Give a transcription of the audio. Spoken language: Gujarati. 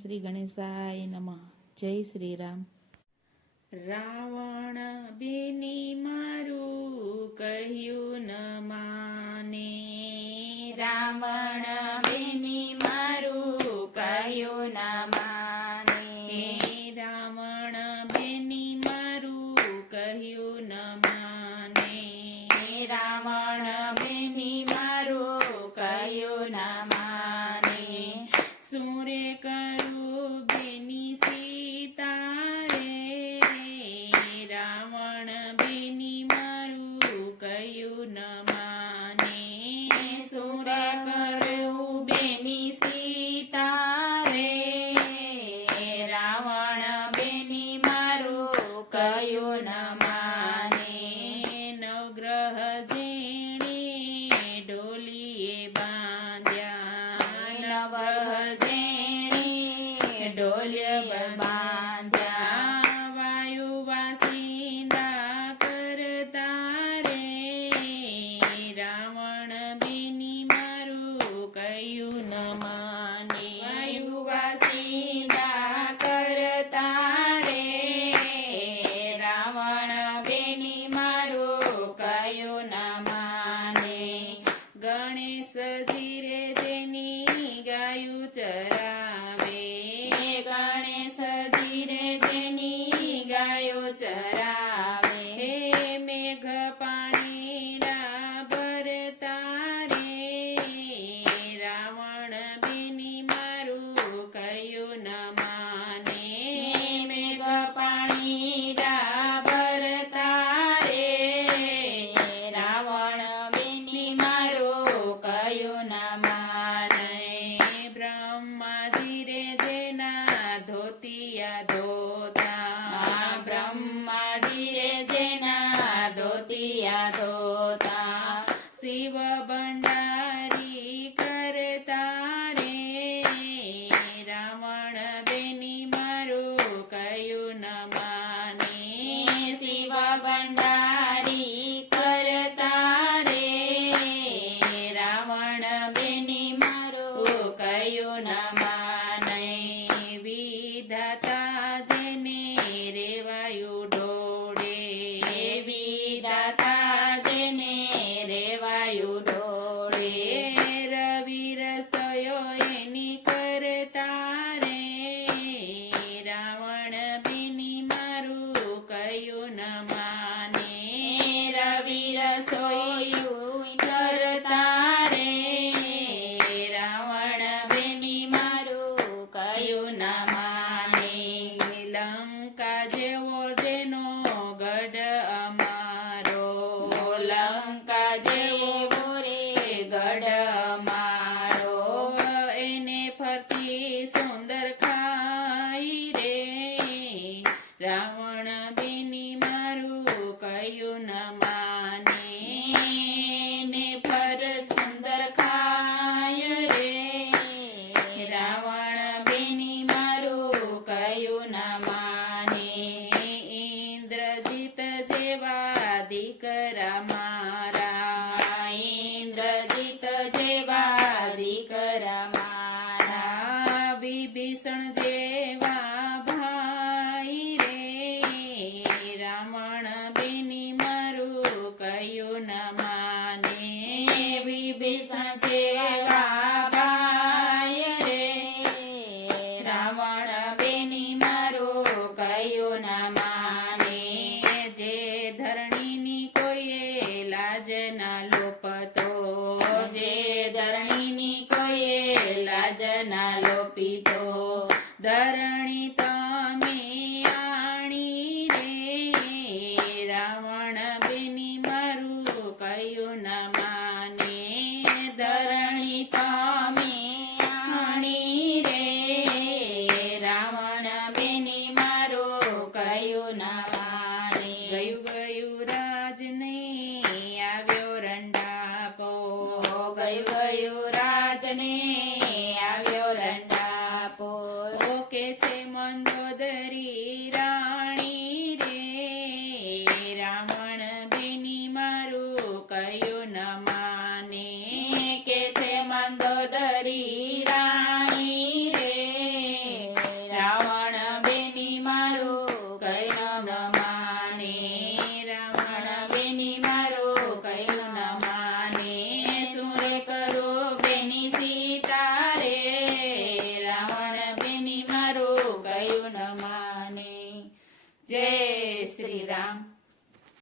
શ્રી ગણેશાય નમઃ. જય શ્રી રામ. રાવણ બેની મારું કહ્યું ન માને, રાવણ બેની મારું કહ્યું ન માને, રાવણ બેની મારું કહ્યું ન માને, રાવણ બેની મારું કહ્યું ન માને, શું રે કરું બેની સીતા રે, રાવણ બેની મારું કહ્યું ન માને, સુર કરું બેની સીતા રે, રાવણ બેની મારું કહ્યું ન માને, નવગ્રહ જેણે ડોલીએ બાંધ્યા, નવગ્રહ જેણે ડોલીએ બાંધ્યા, વાયુ વાસિંદા કરતા રે, રાવણ બેની મારું કહ્યું ન માને, વાયુ વાસિંદા કરતા રે, રાવણ બેની મારું કહ્યું ન માને, ગણેશજી રે જેની ગાયું ચરાવે, ગણેશજી રે જેની ગાયો ચરાવે, હે મેઘ પાણીના ભરતા રે, રાવણ બેની મારું કહ્યું ન માને, મેઘ પાણી ભરતા રે, રાવણ બેની મારું કહ્યું ન માને, બ્રહ્માજી રે જેના ધોતિયા ધોતા, બ્રહ્માજી રે જેના ધોતિયા ધોતા, શિવ ભંડારી કરતા રે, રાવણ બેની મારું કહ્યું ન માને, શિવ ભંડારી કરતા રે, રાવણ બેની મારું કહ્યું ન માને, વિધાતા જેને રેવાયું ઢોળે, વિધાતા જેને રેવાયું ઢોળે, રવિ રસોયો એની કરતા રે, રાવણ બેની મારું કહ્યું ન માને, રવિ રસોયું કરતા રે, રાવણ બેની મારું કહ્યું ન માને, લંકા જેવો જેનો ગઢ અમારો, લંકા જેવો રે ગઢ મારો, એને ફરતી સુંદર ખાઈ રે, રાવણ બેની મારું કહ્યું ન માને, ને પર સુંદર ખાય રે, રાવણ બેની મારું કહ્યું ન માને, ઇન્દ્રજીત જેવા દીકરા મારા, ઇન્દ્રજીત જેવા દીકરા મારા, વિભીષણ જેવા ભાઈ રે, રાવણ બેની મારું કહ્યું ન માને, વિભીષણ જેવા ભાઈ રે, રાવણ બેની મારું કહ્યું ન માને, જે ધરણીની કોઈએ લાજ ના લોપતો, જે ધરણીની કોઈએ લાજ ના લોપીતો, ધરણી તમે આણી રે, રાવણ બેની મારું કહ્યું ન માને, ધરણી તમે આણી રે, રાવણ બેની મારું કહ્યું ન માને, ગયું ગયું રાજ નહીં આવ્યો રંડાપો, ગયું ગયું રાજને આવ્યો રંડાપો, ઓકે છે મંદોદરી રાણી રે, રાવણ બેની મારું કહ્યું ન માને, કે તે મંદોદરી રા